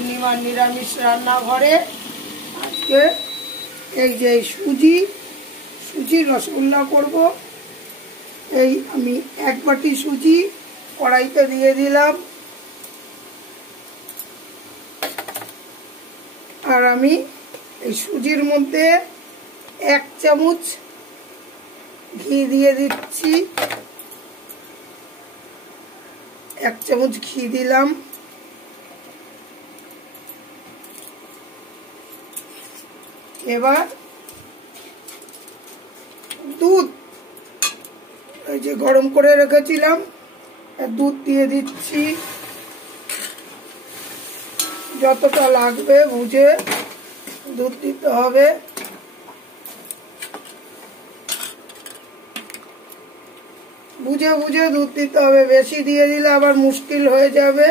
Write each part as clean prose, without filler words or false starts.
পূর্ণিমার নিরামিষ রান্নাঘরে আজকে এই যে সুজির রসগোল্লা করব। এই আমি 1 বাটি সুজি কড়াইতে দিয়ে দিলাম, আর আমি এই সুজির মধ্যে 1 চামচ ঘি দিয়ে দিচ্ছি। 1 চামচ ঘি দিলাম। এবার দুধ এই যে গরম করে রেখেছিলাম, দুধ দিয়ে দিচ্ছি। যতটা লাগবে বুঝে দুধ দিতে হবে। বুঝে বুঝে দুধ দিতে হবে, বেশি দিয়ে দিলে আবার মুশকিল হয়ে যাবে।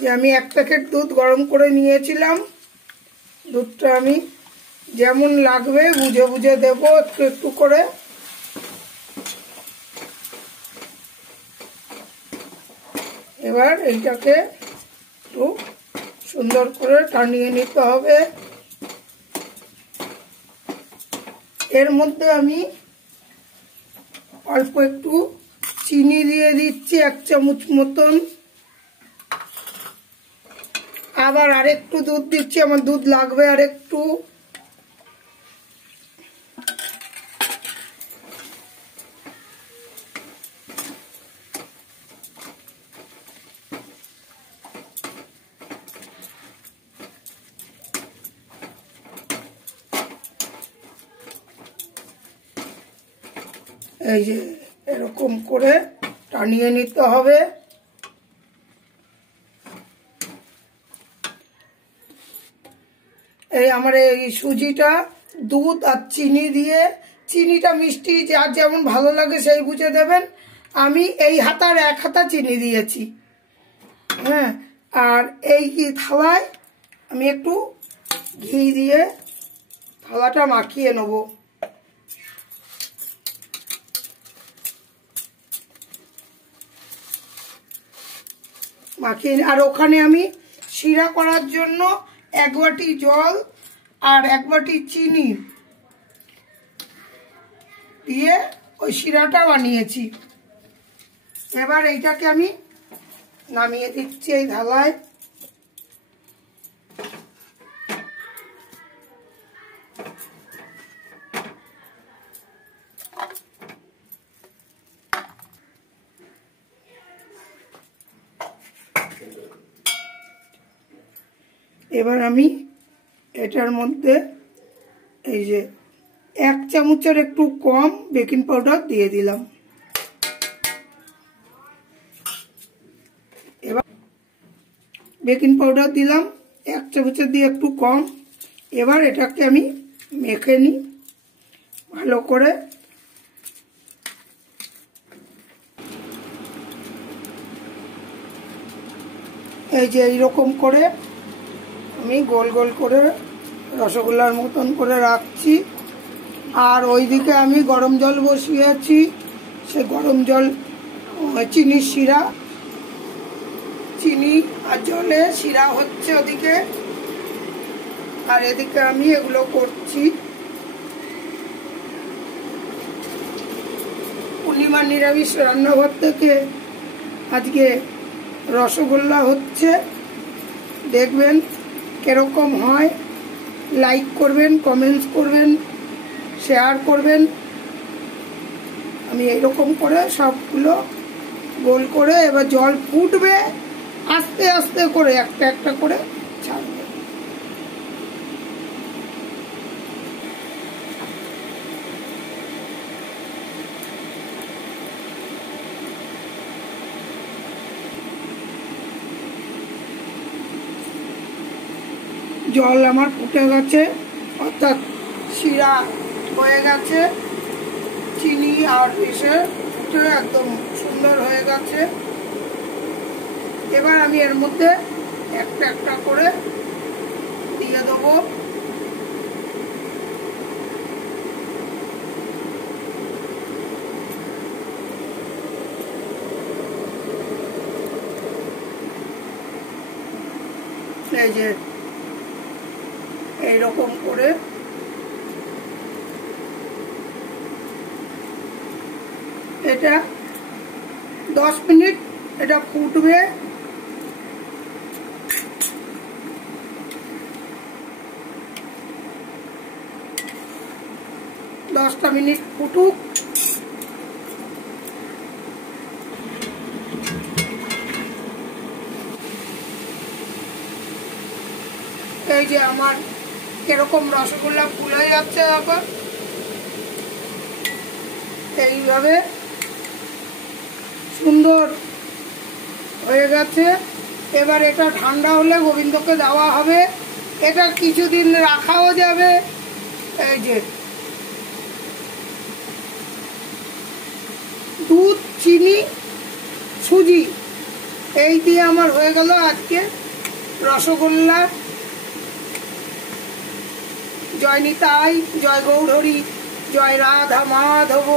যে আমি 1 প্যাকেট দুধ গরম করে নিয়েছিলাম, দুধটা আমি যেমন লাগবে বুঝে বুঝে দেব একটু একটু করে। এবার এইটাকে একটু সুন্দর করে টানিয়ে নিতে হবে। এর মধ্যে আমি অল্প একটু চিনি দিয়ে দিচ্ছি, 1 চামচ মতন। আবার আরেকটু দুধ দিচ্ছি, আমার দুধ লাগবে আরেকটু। এই যে এরকম করে টানিয়ে নিতে হবে। এই আমার এই সুজিটা দুধ আর চিনি দিয়ে, চিনিটা মিষ্টি যার যেমন ভালো লাগে সেই বুঝে দেবেন। আমি এই হাতার 1 হাতা চিনি দিয়েছি। হ্যাঁ, আর এই থালায় আমি একটু ঘি দিয়ে থালাটা মাখিয়ে নেব। মাখিয়ে, আর ওখানে আমি শিরা করার জন্য 1 বাটি জল আর 1 বাটি চিনি দিয়ে ওই শিরাটা বানিয়েছি। এবার এইটাকে আমি নামিয়ে দিচ্ছি এই থালায়। এবার আমি এটার মধ্যে এই যে 1 চামচের একটু কম বেকিং পাউডার দিয়ে দিলাম। এবার বেকিং পাউডার দিলাম 1 চামচের দিয়ে একটু কম। এবার এটাকে আমি মেখে নিই ভালো করে। এই যে এইরকম করে আমি গোল গোল করে রসগোল্লার মতন করে রাখছি। আর ওইদিকে আমি গরম জল বসিয়েছি, সে গরম জল চিনির শিরা, চিনি আর জলে শিরা হচ্ছে ওদিকে, আর এদিকে আমি এগুলো করছি। পূর্ণিমার নিরামিষ রান্নাঘর থেকে আজকে রসগোল্লা হচ্ছে, দেখবেন কিরকম হয়। লাইক করবেন, কমেন্টস করবেন, শেয়ার করবেন। আমি এইরকম করে সবগুলো গোল করে, এবার জল ফুটবে, আস্তে আস্তে করে একটা একটা করে ছাড়বে। জল আমার ফুটে গেছে, অর্থাৎ শিরা হয়ে গেছে, চিনি আর এসে ফুটে একদম সুন্দর হয়ে গেছে। এবার আমি এর মধ্যে একটা একটা করে দিয়ে দেবো। এই যে এইরকম করে এটা 10 মিনিট এটা ফুটবে। 10টা মিনিট ফুটুক। এই যে আমার কিরকম রসগোল্লা ফুলে যাচ্ছে এখন, এইভাবে সুন্দর হয়ে গেছে। এবার এটা ঠান্ডা হলে গোবিন্দকে দেওয়া হবে। এটা কিছুদিন রাখাও যাবে। এই যে দুধ, চিনি, সুজি এই দিয়ে আমার হয়ে গেল আজকে রসগোল্লা। জয় নিতাই, জয় গৌরহরি, জয় রাধা মাধব।